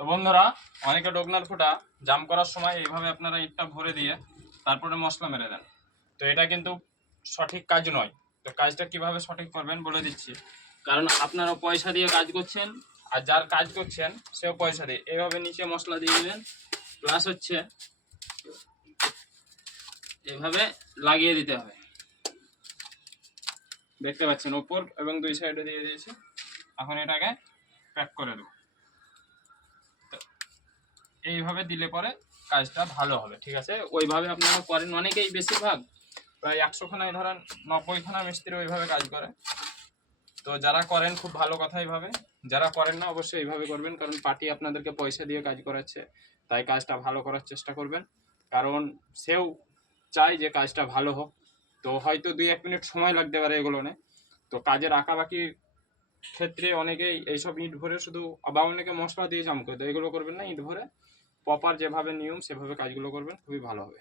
তো বন্ধুরা, অনেকে ডোগনার ফুটা জাম করার সময় এইভাবে আপনারা ইটটা ভরে দিয়ে তারপরে মশলা মেরে দেন। তো এটা কিন্তু সঠিক কাজ নয়। তো কাজটা কিভাবে সঠিক করবেন বলে দিচ্ছি। কারণ আপনারা পয়সা দিয়ে কাজ করছেন, আর যার কাজ করছেন সেও পয়সা দিয়ে। এইভাবে নিচে মশলা দিয়ে দিবেন, প্লাস হচ্ছে এভাবে লাগিয়ে দিতে হবে। দেখতে পাচ্ছেন উপর এবং দুই সাইডে দিয়ে দিয়েছি। এখন এটাকে প্যাক করে দেবো। এইভাবে দিলে পরে কাজটা ভালো হবে, ঠিক আছে? ওইভাবে আপনারা করেন অনেকেই, বেশিরভাগ প্রায় 100 খানায় ধরেন 90 খানা মিস্ত্রি ওইভাবে কাজ করে। তো যারা করেন খুব ভালো কথা, এইভাবে। যারা করেন না অবশ্যই এইভাবে করবেন, কারণ পার্টি আপনাদেরকে পয়সা দিয়ে কাজ করাচ্ছে, তাই কাজটা ভালো করার চেষ্টা করবেন। কারণ সেও চায় যে কাজটা ভালো হোক। তো হয়তো 2-1 মিনিট সময় লাগতে পারে এগুলো নিয়ে। তো কাজের আঁকাবাকির ক্ষেত্রে অনেকেই এইসব ইট ভরে শুধু, বা অনেকে মশলা দিয়ে জাম করে দেয়, এগুলো করবেন না। ইট ভরে প্রপার যেভাবে নিয়ম সেভাবে কাজগুলো করবেন, খুবই ভালো হবে।